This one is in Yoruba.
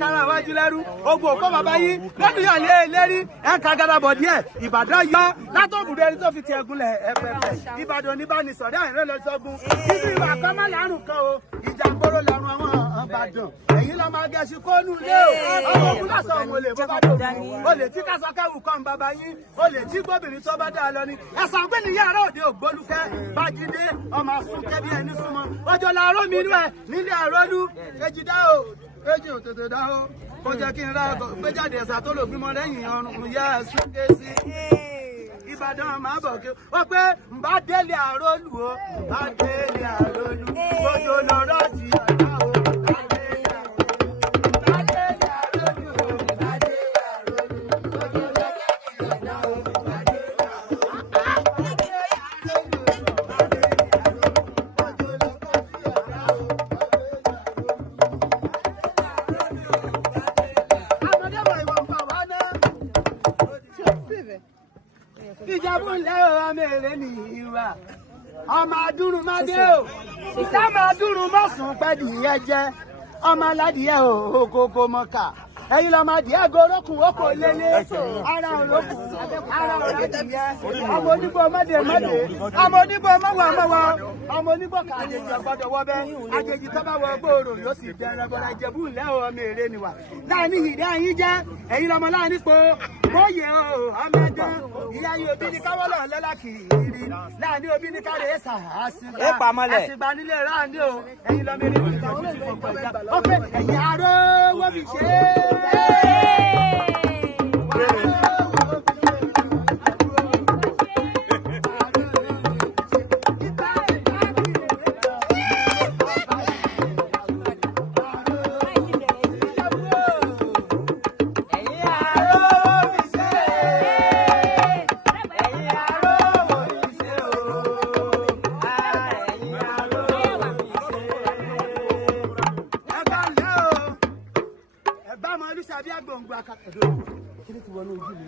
kára wájú lẹ́rú ogun òkó bàbá yín lọ́dún yàn lé lérí ẹ̀ka gadabọ̀ díẹ̀ Ìbàdàn yọ látọ̀bùdó ẹni tó fi ti ẹ̀gúnlẹ̀ ẹ̀pẹ̀pẹ̀ Ìbàdàn oníbànisọ̀rẹ́ àìrẹ́ lọ sọ́gun nínú ìwà àkọ́mọ́lẹ̀ àrùn kan o ìjà gbóró lọ́rùn àwọn Ìbàdàn èyí lọ́ máa gẹ̀ẹ́sì kónú lé o ọmọ ogun lásán ọmọ olè bó bá dògùn olè tí kásọkẹ́wù kan bàbá yín olè tí gbóbìnrin tó bá dá lọ ni ẹ̀sán pé ní yàrá òde ògbólúkẹ́ Bájídé ọmọ asúnkẹ́ bí ẹni súnmọ́ ọjọ́ làárọ̀ mi inú ẹ̀ nílé àrọ́lú èjì dá o èjì ò tètè dá o kó jẹ́ kí n ra gbéjáde ẹ̀sà tó lò bímọ lẹ́yìn ọrùn yá ẹ̀sùn ké sí Ìbàdàn máa bọ̀ kí ó pé mbá délé àrọ́lù o mbá délé àrọ́lù gbọdọ̀ lọ́rọ́ ti àná o. Ìjẹ̀bú ńlẹ̀ ọmọ èrè ní ìwà ọmọ adúrún má dé o ìjà máa dúrún mọ́sùn pẹ́ẹ́dì yẹn jẹ́ ọmọ aládìyẹ òkòkò mọ́kà ẹ̀yin lọ́mọ adìyẹ gorókùn oko lélẹ̀ ara òrókùn ara òrádìyẹ ọmọ onígbò mọ́dé ọmọ onígbò mọ́wọ́ ọmọ onígbò kàdéjì ọgbọ́dọ̀ wọ́bẹ́ àjèjì tó bá wọ gbòòrò yóò sì bẹ̀rẹ̀ bọ́lá Ìjẹ̀bú ńlẹ̀ ọmọ èrè níwà láàrin ìdá yín jẹ́ ẹ̀yin lọ́mọ láàrin po bóyè o ọmọ ẹ̀dán ìyá yìí òbí ní káwọ́lọ̀ lọ́la kìí láàrin òbí ní káre ẹ̀sà àṣìgbà nílé ráàní o ẹ̀yin lọ́mọ èrè níwà tó ti fọ̀pọ̀ ìjà ó pé ẹ̀yin aró wọ́n fi ṣe Olùsàbí àgbòǹgbò àkàtà. Kí ni ti wọnú ojú mi?